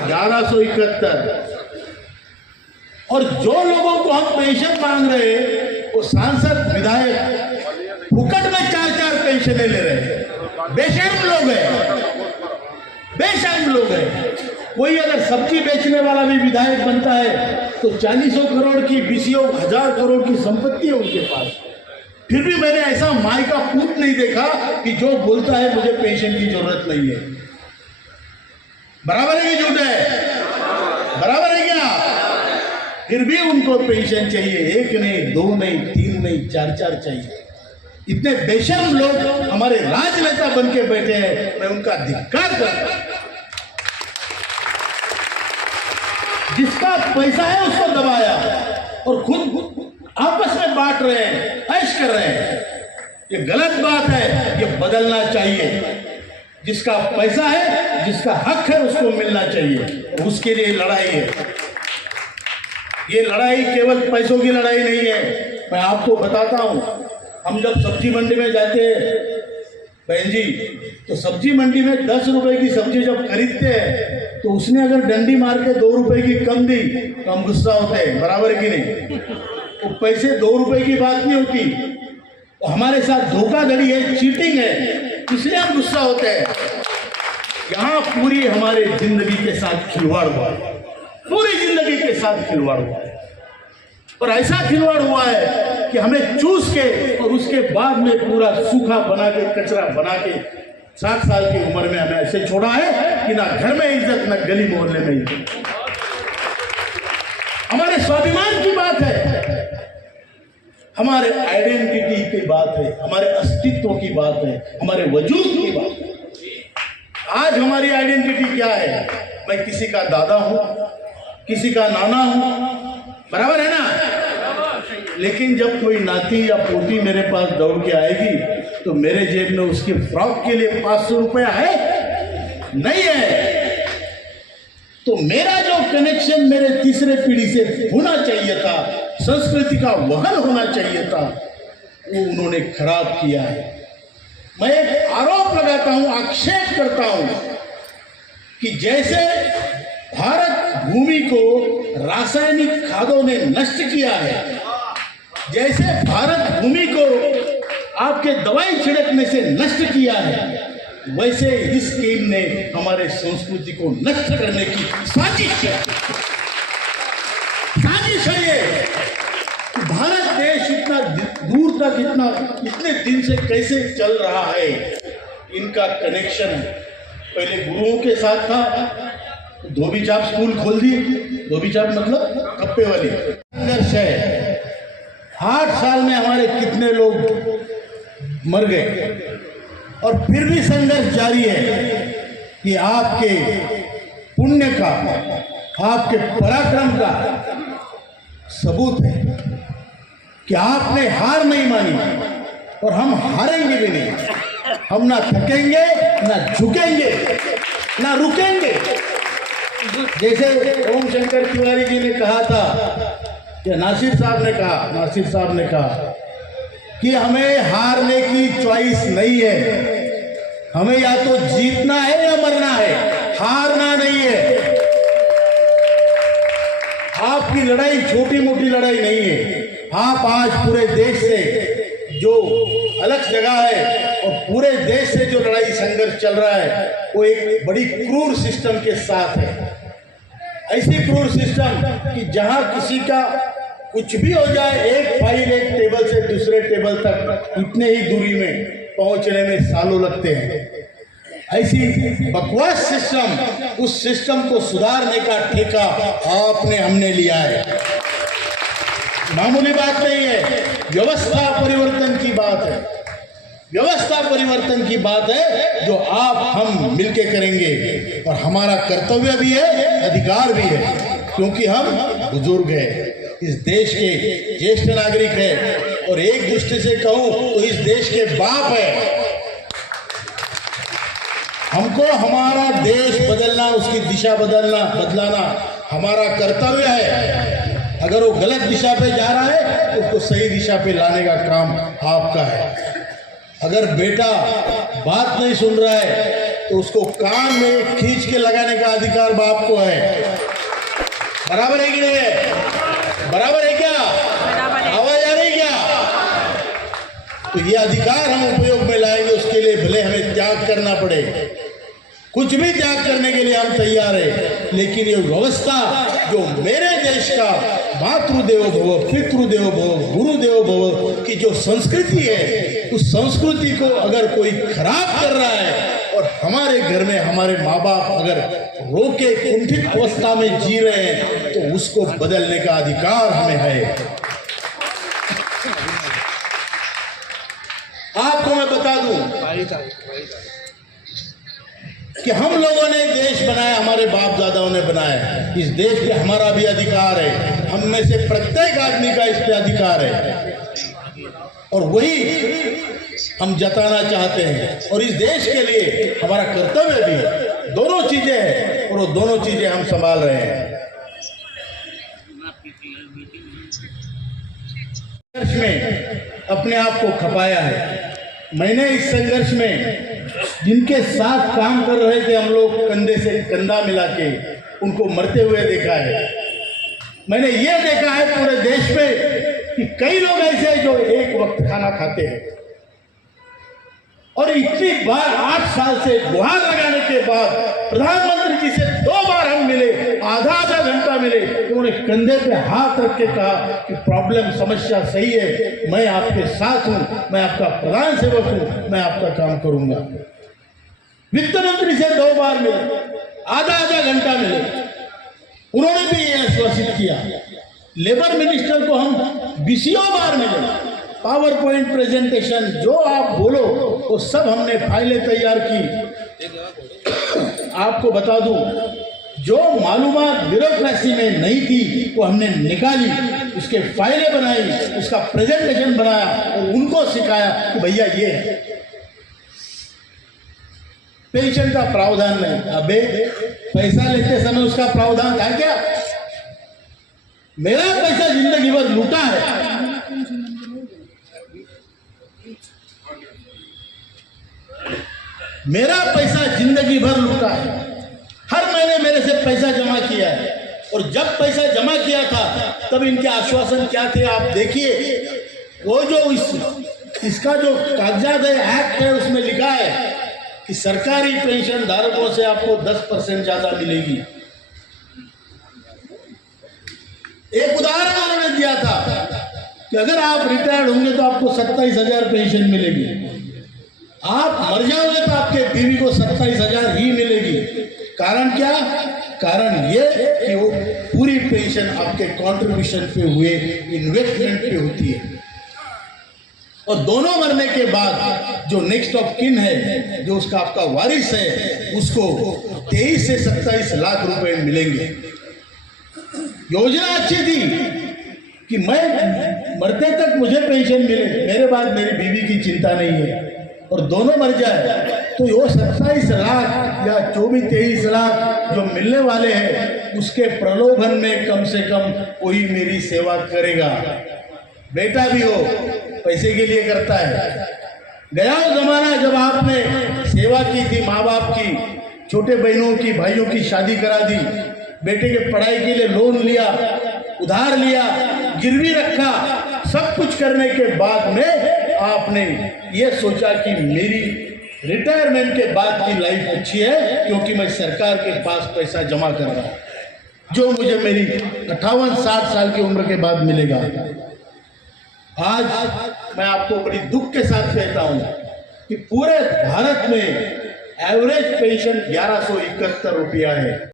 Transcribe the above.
1171। और जो लोगों को हम पेंशन मांग रहे हैं वो सांसद विधायक फुकट में 4-4 पेंशनें ले रहे हैं। बेशर्म लोग हैं, बेशर्म लोग हैं। कोई अगर सब्जी बेचने वाला भी विधायक बनता है तो 40 करोड़ की 20,000 करोड़ की संपत्ति है उनके पास। फिर भी मैंने ऐसा माई का पूत नहीं देखा कि जो बोलता है मुझे पेंशन की जरूरत नहीं है। बराबर है कि झूठ है? बराबर है क्या? फिर भी उनको पेंशन चाहिए, 1 नहीं, 2 नहीं, 3 नहीं, 4-4 चाहिए। इतने बेशर्म लोग हमारे राजनेता बन के बैठे हैं, मैं उनका धिक्कार करता हूं। जिसका पैसा है उसको दबाया और खुद आपस में बांट रहे हैं, ऐश कर रहे हैं। ये गलत बात है, ये बदलना चाहिए। जिसका पैसा है, जिसका हक है, उसको मिलना चाहिए। उसके लिए लड़ाई है। ये लड़ाई केवल पैसों की लड़ाई नहीं है। मैं आपको बताता हूं, हम जब सब्जी मंडी में जाते हैं बहन जी, तो सब्जी मंडी में 10 रुपए की सब्जी जब खरीदते हैं तो उसने अगर डंडी मार के 2 रुपए की कम दी तो हम गुस्सा होते हैं। बराबर की नहीं? वो पैसे 2 रुपए की बात नहीं होती, तो हमारे साथ धोखाधड़ी है, चीटिंग है, इसलिए हम गुस्सा होते हैं। यहाँ पूरी हमारे जिंदगी के साथ खिलवाड़ हुआ है, पूरी जिंदगी के साथ खिलवाड़ हुआ है। और ऐसा खिलवाड़ हुआ है कि हमें चूस के और उसके बाद में पूरा सूखा बना के, कचरा बना के 60 साल की उम्र में हमें ऐसे छोड़ा है कि ना घर में इज्जत, ना गली मोहल्ले में इज्जत। हमारे स्वाभिमान की बात है, हमारे आइडेंटिटी की बात है, हमारे अस्तित्व की बात है, हमारे वजूद की बात है। आज हमारी आइडेंटिटी क्या है? मैं किसी का दादा हूं, किसी का नाना हूं, बराबर है ना? लेकिन जब कोई नाती या पोती मेरे पास दौड़ के आएगी तो मेरे जेब में उसकी फ्रॉक के लिए 500 रुपया है? नहीं है। तो मेरा जो कनेक्शन मेरे तीसरे पीढ़ी से होना चाहिए था, संस्कृति का वहन होना चाहिए था, वो उन्होंने खराब किया है। मैं एक आरोप लगाता हूं, आक्षेप करता हूं कि जैसे भारत भूमि को रासायनिक खादों ने नष्ट किया है, जैसे भारत भूमि को आपके दवाई छिड़कने से नष्ट किया है, वैसे इस टीम ने हमारे संस्कृति को नष्ट करने की साजिश है। साजिश है ये। भारत देश इतना दूर तक, इतने दिन से कैसे चल रहा है, इनका कनेक्शन पहले गुरुओं के साथ था। धोबी चाप स्कूल खोल दी, धोबी चाप मतलब कप्पे वाली। संघर्ष है। 8 साल में हमारे कितने लोग मर गए और फिर भी संघर्ष जारी है कि आपके पुण्य का, आपके पराक्रम का सबूत है कि आपने हार नहीं मानी और हम हारेंगे भी नहीं। हम ना थकेंगे, ना झुकेंगे, ना रुकेंगे। जैसे ओम शंकर तिवारी जी ने कहा था, कि नासिर साहब ने कहा कि हमें हारने की चॉइस नहीं है, हमें या तो जीतना है या मरना है, हारना नहीं है। आपकी लड़ाई छोटी मोटी लड़ाई नहीं है। आप आज पूरे देश से जो अलग जगह है और पूरे देश से जो लड़ाई संघर्ष चल रहा है, वो एक बड़ी क्रूर सिस्टम के साथ है। ऐसी क्रूर सिस्टम कि जहां किसी का कुछ भी हो जाए, एक फाइल एक टेबल से दूसरे टेबल तक इतने ही दूरी में पहुंचने में सालों लगते हैं। ऐसी बकवास सिस्टम, उस सिस्टम को सुधारने का ठेका हमने लिया है। मामूली बात नहीं है, व्यवस्था परिवर्तन की बात है। व्यवस्था परिवर्तन की बात है जो आप हम मिलके करेंगे और हमारा कर्तव्य भी है, अधिकार भी है, क्योंकि हम बुजुर्ग हैं, इस देश के ज्येष्ठ नागरिक हैं और एक दृष्टि से कहूं तो इस देश के बाप है। हमको हमारा देश बदलना, उसकी दिशा बदलाना हमारा कर्तव्य है। अगर वो गलत दिशा पे जा रहा है तो उसको सही दिशा पे लाने का काम आपका है। अगर बेटा बात नहीं सुन रहा है तो उसको कान में खींच के लगाने का अधिकार बाप को है। बराबर है कि नहीं है? बराबर है क्या? आवाज आ रही क्या? तो ये अधिकार हम उपयोग में लाएंगे, उसके लिए भले हमें त्याग करना पड़े, कुछ भी त्याग करने के लिए हम तैयार हैं। लेकिन ये व्यवस्था जो मेरे देश का मातृदेवो भव, पितृदेवो भव, गुरुदेवो भव की जो संस्कृति है, उस संस्कृति को अगर कोई खराब कर रहा है और हमारे घर में हमारे माँ बाप अगर रोके कुंठित अवस्था में जी रहे हैं, तो उसको बदलने का अधिकार हमें है। आपको मैं बता दूं कि हम लोगों ने देश बनाया, हमारे बाप दादाओं ने बनाया। इस देश पे हमारा भी अधिकार है, हम में से प्रत्येक आदमी का इस पे अधिकार है, और वही हम जताना चाहते हैं। और इस देश के लिए हमारा कर्तव्य भी है। दोनों चीजें हैं और वो दोनों चीजें हम संभाल रहे हैं। संघर्ष में अपने आप को खपाया है। मैंने इस संघर्ष में जिनके साथ काम कर रहे थे हम लोग, कंधे से कंधा मिला के उनको मरते हुए देखा है। मैंने ये देखा है पूरे देश में कि कई लोग ऐसे हैं जो एक वक्त खाना खाते हैं, और इतनी बार 8 साल से गुहार लगाने के बाद प्रधानमंत्री जी से 2 बार हम मिले, आधा घंटा मिले, उन्होंने कंधे पे हाथ रख के कहा कि प्रॉब्लम समस्या सही है, मैं आपके साथ हूं, मैं आपका प्रधान सेवक हूं, मैं आपका काम करूंगा। वित्त मंत्री से 2 बार मिले, आधा घंटा मिले, उन्होंने भी ये आश्वासित किया। लेबर मिनिस्टर को हम 20 बार मिले, पावर पॉइंट प्रेजेंटेशन जो आप बोलो वो सब हमने फाइलें तैयार की। आपको बता दूं, जो मालूमात ब्यूरोक्रेसी में नहीं थी वो हमने निकाली, उसके फाइलें बनाई, उसका प्रेजेंटेशन बनाया और उनको सिखाया कि भैया ये है। पेंशन का प्रावधान नहीं, अबे पैसा लेते समय उसका प्रावधान था क्या? मेरा पैसा जिंदगी भर लूटा है, मेरा पैसा जिंदगी भर लूटा है, हर महीने मेरे से पैसा जमा किया है। और जब पैसा जमा किया था तब इनके आश्वासन क्या थे आप देखिए। वो जो इसका जो कागजात है, एक्ट है, उसमें लिखा है कि सरकारी पेंशन धारकों से आपको 10% ज्यादा मिलेगी। एक उदाहरण उन्होंने दिया था कि अगर आप रिटायर्ड होंगे तो आपको 27,000 पेंशन मिलेगी, आप मर जाओगे तो आपके बीवी को 27,000 ही मिलेगी। कारण क्या? कारण ये कि वो पूरी पेंशन आपके कंट्रीब्यूशन पे हुए इन्वेस्टमेंट पे होती है। और दोनों मरने के बाद जो नेक्स्ट ऑफ किन है, जो उसका आपका वारिस है, उसको 23 से 27 लाख रुपए मिलेंगे। योजना अच्छी थी कि मैं मरते तक मुझे पेंशन मिले, मेरे बाद मेरी बीवी की चिंता नहीं है, और दोनों मर जाए तो वो 27 लाख या 24-23 लाख जो मिलने वाले हैं, उसके प्रलोभन में कम से कम कोई मेरी सेवा करेगा। बेटा भी हो पैसे के लिए करता है। गया वो जमाना जब आपने सेवा की थी माँ बाप की, छोटे बहनों की, भाइयों की शादी करा दी, बेटे के पढ़ाई के लिए लोन लिया, उधार लिया, गिरवी रखा, सब कुछ करने के बाद में आपने ये सोचा कि मेरी रिटायरमेंट के बाद की लाइफ अच्छी है क्योंकि मैं सरकार के पास पैसा जमा कर रहा हूं जो मुझे मेरी 58-60 साल की उम्र के बाद मिलेगा। आज मैं आपको बड़ी दुख के साथ कहता हूं कि पूरे भारत में एवरेज पेंशन 1171 रुपया है।